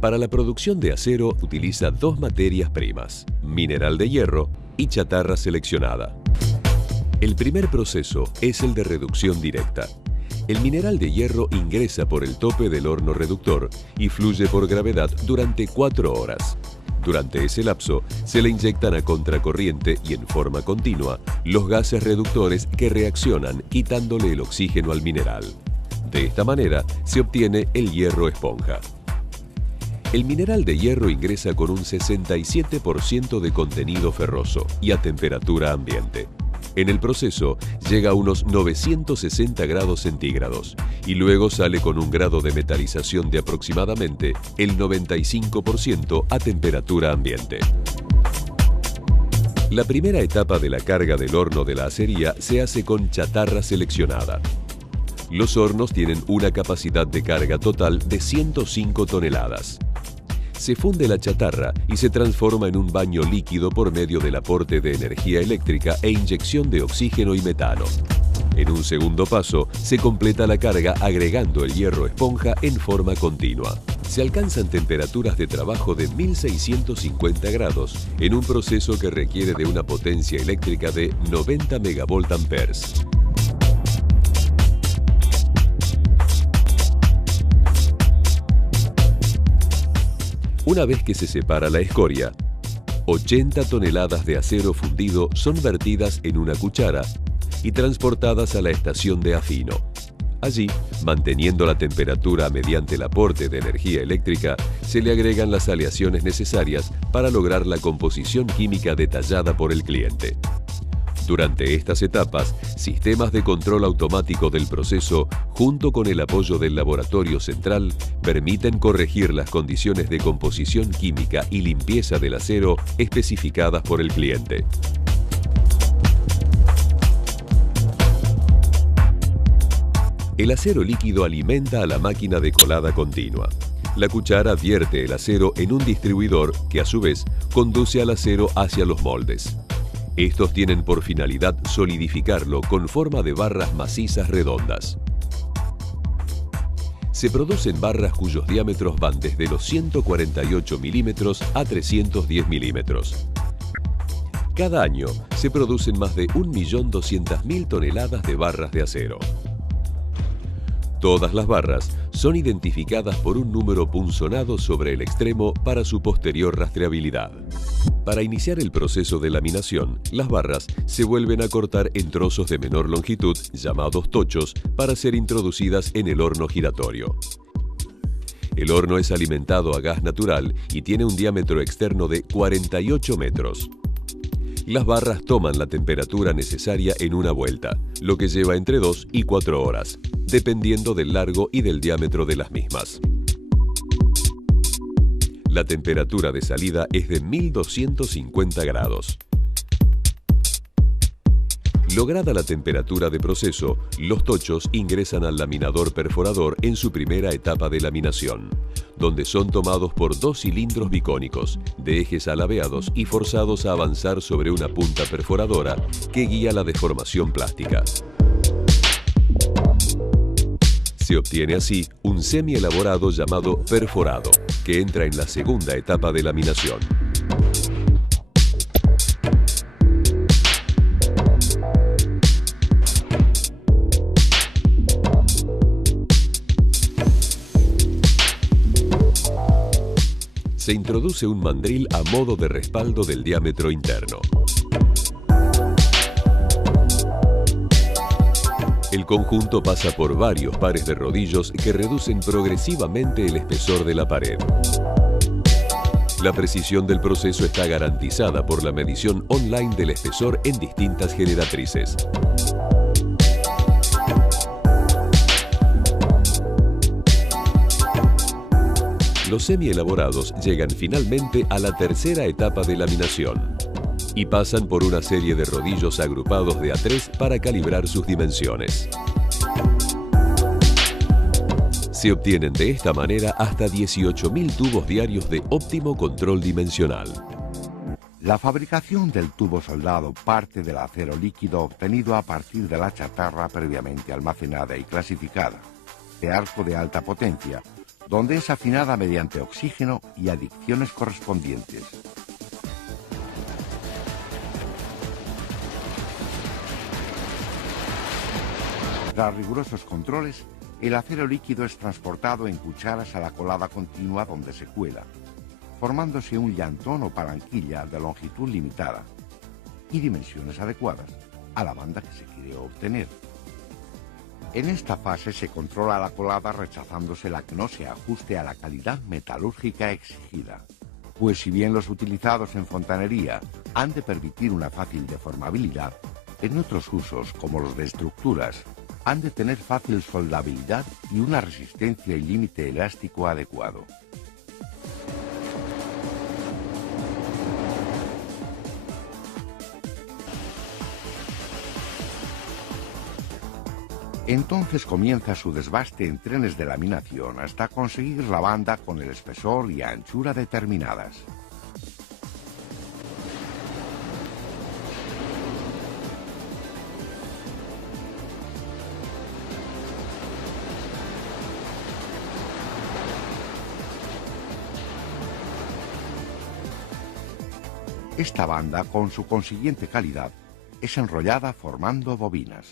Para la producción de acero utiliza dos materias primas, mineral de hierro y chatarra seleccionada. El primer proceso es el de reducción directa. El mineral de hierro ingresa por el tope del horno reductor y fluye por gravedad durante 4 horas. Durante ese lapso, se le inyectan a contracorriente y en forma continua los gases reductores que reaccionan quitándole el oxígeno al mineral. De esta manera se obtiene el hierro esponja. El mineral de hierro ingresa con un 67% de contenido ferroso y a temperatura ambiente. En el proceso llega a unos 960 grados centígrados y luego sale con un grado de metalización de aproximadamente el 95% a temperatura ambiente. La primera etapa de la carga del horno de la acería se hace con chatarra seleccionada. Los hornos tienen una capacidad de carga total de 105 toneladas. Se funde la chatarra y se transforma en un baño líquido por medio del aporte de energía eléctrica e inyección de oxígeno y metano. En un segundo paso, se completa la carga agregando el hierro esponja en forma continua. Se alcanzan temperaturas de trabajo de 1650 grados en un proceso que requiere de una potencia eléctrica de 90 megavoltamperes. Una vez que se separa la escoria, 80 toneladas de acero fundido son vertidas en una cuchara y transportadas a la estación de afino. Allí, manteniendo la temperatura mediante el aporte de energía eléctrica, se le agregan las aleaciones necesarias para lograr la composición química detallada por el cliente. Durante estas etapas, sistemas de control automático del proceso, junto con el apoyo del laboratorio central, permiten corregir las condiciones de composición química y limpieza del acero especificadas por el cliente. El acero líquido alimenta a la máquina de colada continua. La cuchara vierte el acero en un distribuidor que, a su vez, conduce al acero hacia los moldes. Estos tienen por finalidad solidificarlo con forma de barras macizas redondas. Se producen barras cuyos diámetros van desde los 148 milímetros a 310 milímetros. Cada año se producen más de 1.200.000 toneladas de barras de acero. Todas las barras son identificadas por un número punzonado sobre el extremo para su posterior rastreabilidad. Para iniciar el proceso de laminación, las barras se vuelven a cortar en trozos de menor longitud, llamados tochos, para ser introducidas en el horno giratorio. El horno es alimentado a gas natural y tiene un diámetro externo de 48 metros. Las barras toman la temperatura necesaria en una vuelta, lo que lleva entre 2 y 4 horas, dependiendo del largo y del diámetro de las mismas. La temperatura de salida es de 1250 grados. Lograda la temperatura de proceso, los tochos ingresan al laminador perforador en su primera etapa de laminación, donde son tomados por 2 cilindros bicónicos, de ejes alabeados y forzados a avanzar sobre una punta perforadora que guía la deformación plástica. Se obtiene así un semi-elaborado llamado perforado, que entra en la segunda etapa de laminación. Se introduce un mandril a modo de respaldo del diámetro interno. El conjunto pasa por varios pares de rodillos que reducen progresivamente el espesor de la pared. La precisión del proceso está garantizada por la medición online del espesor en distintas generatrices. Los semi-elaborados llegan finalmente a la tercera etapa de laminación y pasan por una serie de rodillos agrupados de A3 para calibrar sus dimensiones. Se obtienen de esta manera hasta 18.000 tubos diarios de óptimo control dimensional. La fabricación del tubo soldado parte del acero líquido obtenido a partir de la chatarra previamente almacenada y clasificada, de arco de alta potencia, donde es afinada mediante oxígeno y adicciones correspondientes. Tras rigurosos controles, el acero líquido es transportado en cucharas a la colada continua donde se cuela, formándose un llantón o palanquilla de longitud limitada y dimensiones adecuadas a la banda que se quiere obtener. En esta fase se controla la colada rechazándose la que no se ajuste a la calidad metalúrgica exigida, pues si bien los utilizados en fontanería han de permitir una fácil deformabilidad, en otros usos, como los de estructuras, han de tener fácil soldabilidad y una resistencia y límite elástico adecuado. Entonces comienza su desbaste en trenes de laminación hasta conseguir la banda con el espesor y anchura determinadas. Esta banda, con su consiguiente calidad, es enrollada formando bobinas.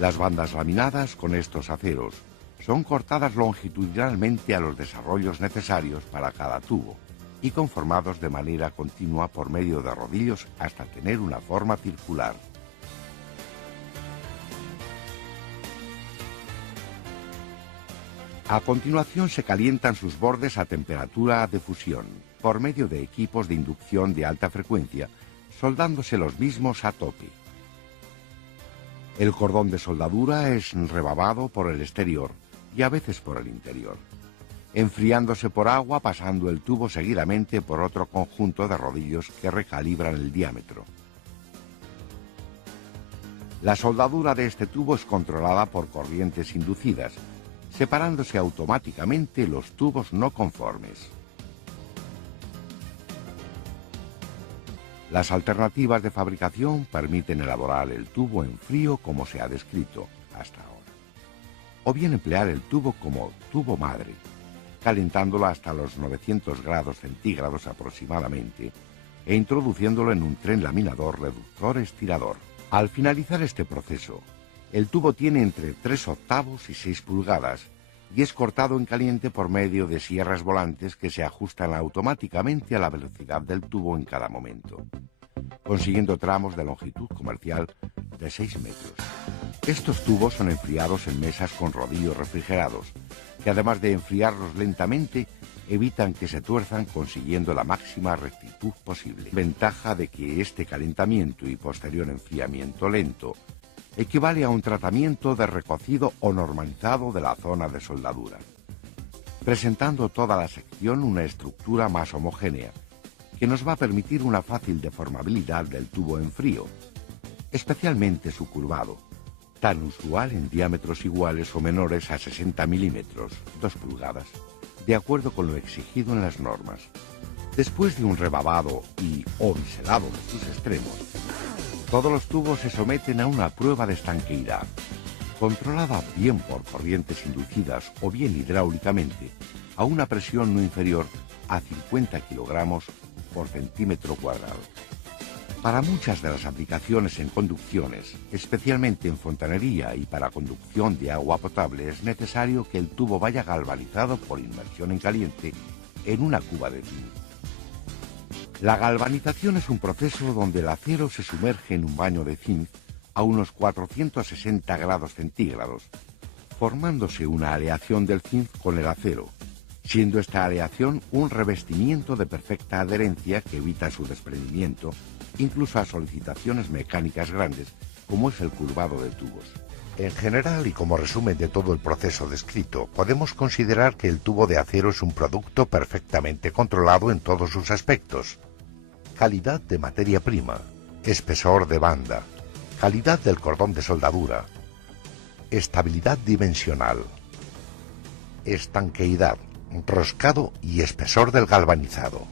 Las bandas laminadas con estos aceros son cortadas longitudinalmente a los desarrollos necesarios para cada tubo y conformados de manera continua por medio de rodillos hasta tener una forma circular. A continuación se calientan sus bordes a temperatura de fusión por medio de equipos de inducción de alta frecuencia, soldándose los mismos a tope. El cordón de soldadura es rebabado por el exterior y a veces por el interior, enfriándose por agua pasando el tubo seguidamente por otro conjunto de rodillos que recalibran el diámetro. La soldadura de este tubo es controlada por corrientes inducidas, separándose automáticamente los tubos no conformes. Las alternativas de fabricación permiten elaborar el tubo en frío como se ha descrito hasta ahora, o bien emplear el tubo como tubo madre, calentándolo hasta los 900 grados centígrados aproximadamente e introduciéndolo en un tren laminador reductor estirador. Al finalizar este proceso, el tubo tiene entre 3/8 y 6 pulgadas y es cortado en caliente por medio de sierras volantes que se ajustan automáticamente a la velocidad del tubo en cada momento, consiguiendo tramos de longitud comercial de 6 metros. Estos tubos son enfriados en mesas con rodillos refrigerados, que además de enfriarlos lentamente, evitan que se tuerzan consiguiendo la máxima rectitud posible. Ventaja de que este calentamiento y posterior enfriamiento lento equivale a un tratamiento de recocido o normalizado de la zona de soldadura, presentando toda la sección una estructura más homogénea, que nos va a permitir una fácil deformabilidad del tubo en frío, especialmente su curvado, tan usual en diámetros iguales o menores a 60 milímetros, 2 pulgadas, de acuerdo con lo exigido en las normas. Después de un rebabado y o biselado de sus extremos, todos los tubos se someten a una prueba de estanqueidad, controlada bien por corrientes inducidas o bien hidráulicamente, a una presión no inferior a 50 kilogramos por centímetro cuadrado. Para muchas de las aplicaciones en conducciones, especialmente en fontanería y para conducción de agua potable, es necesario que el tubo vaya galvanizado por inmersión en caliente en una cuba de zinc. La galvanización es un proceso donde el acero se sumerge en un baño de zinc a unos 460 grados centígrados, formándose una aleación del zinc con el acero, siendo esta aleación un revestimiento de perfecta adherencia que evita su desprendimiento, incluso a solicitaciones mecánicas grandes, como es el curvado de tubos. En general, y como resumen de todo el proceso descrito, podemos considerar que el tubo de acero es un producto perfectamente controlado en todos sus aspectos. calidad de materia prima, espesor de banda, calidad del cordón de soldadura, estabilidad dimensional, estanqueidad, roscado y espesor del galvanizado.